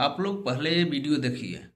आप लोग पहले ये वीडियो देखिए।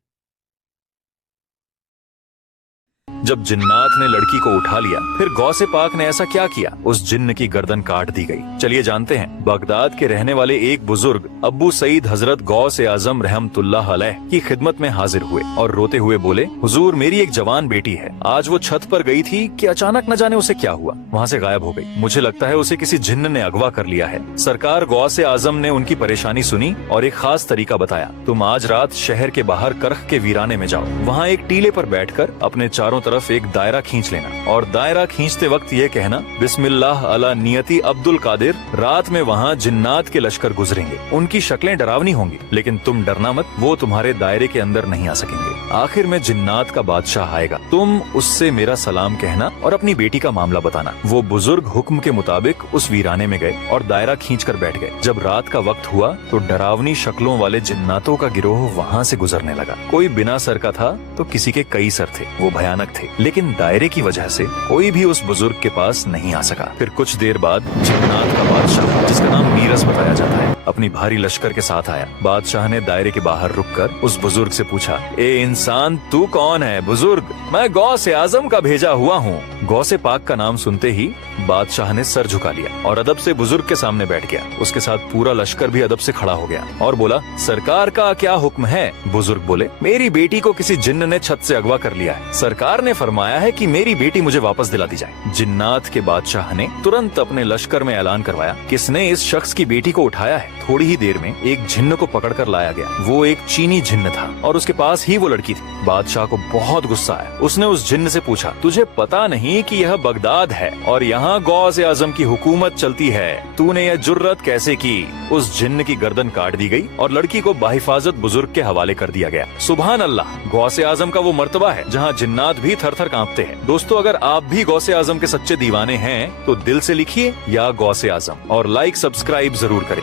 जब जिन्नात ने लड़की को उठा लिया, फिर गौसे पाक ने ऐसा क्या किया? उस जिन्न की गर्दन काट दी गई। चलिए जानते हैं। बगदाद के रहने वाले एक बुजुर्ग अब्बू सईद हजरत गौसे आजम रहमतुल्लाह अलैह की खिदमत में हाजिर हुए और रोते हुए बोले, हुजूर मेरी एक जवान बेटी है, आज वो छत पर गई थी कि अचानक न जाने उसे क्या हुआ, वहाँ से गायब हो गई। मुझे लगता है उसे किसी जिन्न ने अगवा कर लिया है। सरकार गौसे आजम ने उनकी परेशानी सुनी और एक खास तरीका बताया। तुम आज रात शहर के बाहर करख के वीराने में जाओ, वहाँ एक टीले पर बैठकर अपने चारों तरफ एक दायरा खींच लेना और दायरा खींचते वक्त ये कहना, बिस्मिल्लाह अला नियति अब्दुल कादिर। रात में वहाँ जिन्नात के लश्कर गुजरेंगे, उनकी शक्लें डरावनी होंगी, लेकिन तुम डरना मत, वो तुम्हारे दायरे के अंदर नहीं आ सकेंगे। आखिर में जिन्नात का बादशाह आएगा, तुम उससे मेरा सलाम कहना और अपनी बेटी का मामला बताना। वो बुजुर्ग हुक्म के मुताबिक उस वीराने में गए और दायरा खींच कर बैठ गए। जब रात का वक्त हुआ तो डरावनी शक्लों वाले जिन्नातों का गिरोह वहाँ से गुजरने लगा। कोई बिना सर का था तो किसी के कई सर थे, वो भयानक थे, लेकिन दायरे की वजह से कोई भी उस बुजुर्ग के पास नहीं आ सका। फिर कुछ देर बाद जिन्नात का बादशाह, जिसका नाम नीरस बताया जाता है, अपनी भारी लश्कर के साथ आया। बादशाह ने दायरे के बाहर रुककर उस बुजुर्ग से पूछा, ए इंसान तू कौन है? बुजुर्ग, मैं गौसे आजम का भेजा हुआ हूँ। गौसे पाक का नाम सुनते ही बादशाह ने सर झुका लिया और अदब से बुजुर्ग के सामने बैठ गया। उसके साथ पूरा लश्कर भी अदब से खड़ा हो गया और बोला, सरकार का क्या हुक्म है? बुजुर्ग बोले, मेरी बेटी को किसी जिन्न ने छत से अगवा कर लिया है। सरकार ने फरमाया है कि मेरी बेटी मुझे वापस दिला दी जाए। जिन्नात के बादशाह ने तुरंत अपने लश्कर में ऐलान करवाया, किसने इस शख्स की बेटी को उठाया है? थोड़ी ही देर में एक जिन्न को पकड़ कर लाया गया। वो एक चीनी जिन्न था और उसके पास ही वो लड़की थी। बादशाह को बहुत गुस्सा आया। उसने उस जिन्न से पूछा, तुझे पता नहीं कि यह बगदाद है और यहाँ गौसे आजम की हुकूमत चलती है, तूने यह जुर्रत कैसे की? उस जिन्न की गर्दन काट दी गई और लड़की को बाहिफाजत बुजुर्ग के हवाले कर दिया गया। सुभान अल्लाह, गौसे आजम का वो मर्तबा है जहाँ जिन्नात भी थर थर कांपते हैं। दोस्तों, अगर आप भी गौसे आजम के सच्चे दीवाने हैं तो दिल से लिखिए या गौसे आजम और लाइक सब्सक्राइब जरूर करें।